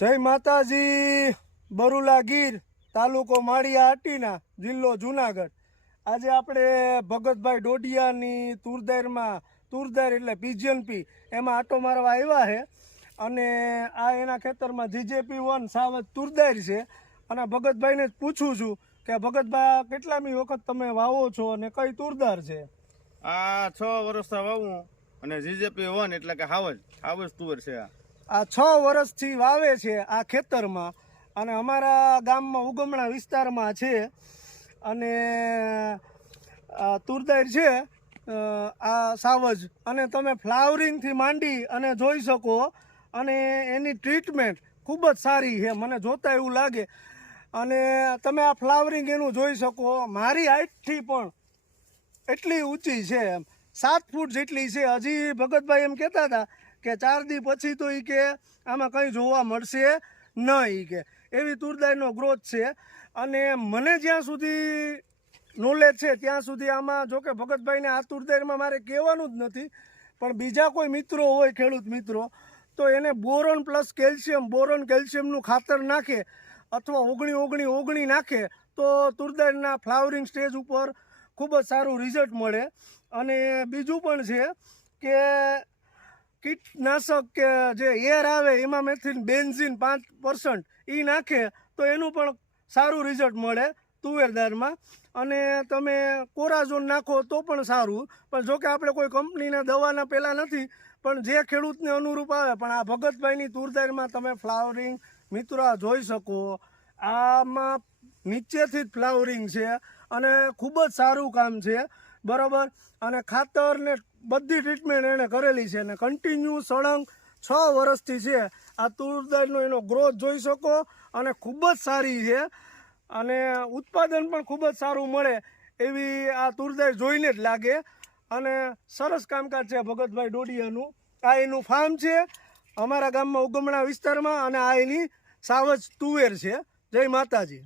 જય માતાજી। બરુલા ગીર, તાલુકો માળિયા હાટીના, જિલ્લો જુનાગઢ। આજે આપણે ભગતભાઈ ડોડિયાની તુરદાર એટલે પીજીએનપી એમાં આટો મારવા આવ્યા છે। અને આ એના ખેતરમાં GJP1 સાવજ તુરદાર છે। અને ભગતભાઈને જ પૂછું છું કે ભગતભાઈ કેટલામી વખત તમે વાવો છો અને કઈ તુરદાર છે? આ 6 વર્ષથી વાવું અને GJP1 એટલે કે હાવજ તુવેર છે। આ 6 વર્ષથી વાવે છે આ ખેતરમાં અને અમારા ગામમાં ઉગમણા વિસ્તારમાં છે। અને તુરદાર છે આ સાવજ, અને તમે ફ્લાવરિંગથી માંડી અને જોઈ શકો। અને એની ટ્રીટમેન્ટ ખૂબ જ સારી છે, મને જોતા એવું લાગે। અને તમે આ ફ્લાવરિંગ એનું જોઈ શકો। મારી હાઇટથી પણ એટલી ઊંચી છે, 7 ફૂટ જેટલી છે। હજી ભગતભાઈ એમ કહેતા હતા કે 4 દી પછી તો એ કે આમાં કંઈ જોવા મળશે નહીં, કે એવી તુરદારનો ગ્રોથ છે। અને મને જ્યાં સુધી નોલેજ છે ત્યાં સુધી આમાં, જો કે ભગતભાઈને આ તુરદારમાં મારે કહેવાનું જ નથી, પણ બીજા કોઈ મિત્રો હોય, ખેડૂત મિત્રો, તો એને બોરોન પ્લસ બોરોન કેલ્શિયમનું ખાતર નાખે અથવા 19 નાખે તો તુરદારના ફ્લાવરિંગ સ્ટેજ ઉપર ખૂબ જ સારું રિઝલ્ટ મળે। અને બીજું પણ છે કે કીટનાશક કે જે એર આવે એમાં મેથીન બેન્ઝીન 5% એ નાખે તો એનું પણ સારું રિઝલ્ટ મળે તુવેરદારમાં। અને તમે કોરાઝોન નાખો તો પણ સારું, પણ જોકે આપણે કોઈ કંપનીના દવાના પહેલાં નથી, પણ જે ખેડૂતને અનુરૂપ આવે। પણ આ ભગતભાઈની તુરદારમાં તમે ફ્લાવરિંગ મિત્રો આ જોઈ શકો। આમાં નીચેથી જ ફ્લાવરિંગ છે અને ખૂબ જ સારું કામ છે, બરાબર। અને ખાતર ને બધી ટ્રીટમેન્ટ એણે કરેલી છે અને કન્ટિન્યુ સળંગ 6 વર્ષથી છે આ તુરદારનો એનો ગ્રોથ જોઈ શકો। અને ખૂબ જ સારી છે અને ઉત્પાદન પણ ખૂબ જ સારું મળે એવી આ તુરદાર જોઈને જ લાગે। અને સરસ કામકાજ છે ભગતભાઈ ડોડિયાનું। આ એનું ફાર્મ છે અમારા ગામમાં ઉગમણા વિસ્તારમાં, અને આ એની સાવજ તુવેર છે। જય માતાજી।